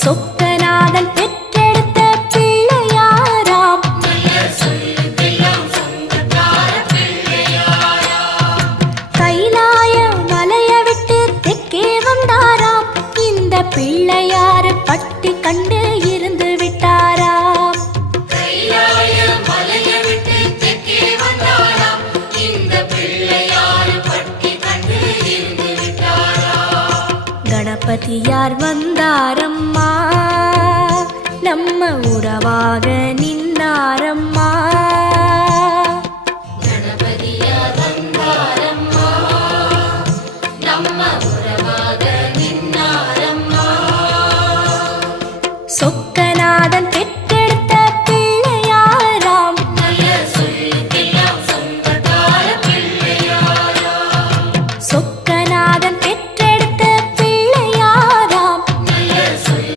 சொக்கநாதன் பெற்றெடுத்த பிள்ளையாராம். கைலாய மலைய விட்டு தெற்கே வந்தாராம். இந்த பிள்ளையாரு பட்டி கண்டு இருந்து விட்டாராம். கணபதியார் வந்தாரம்மா, நம்ம உறவாக நின்னாரம்மா. கணபதியார் வந்தாரம்மா, நம்ம உறவாக நின்னாரம்மா. சொக்க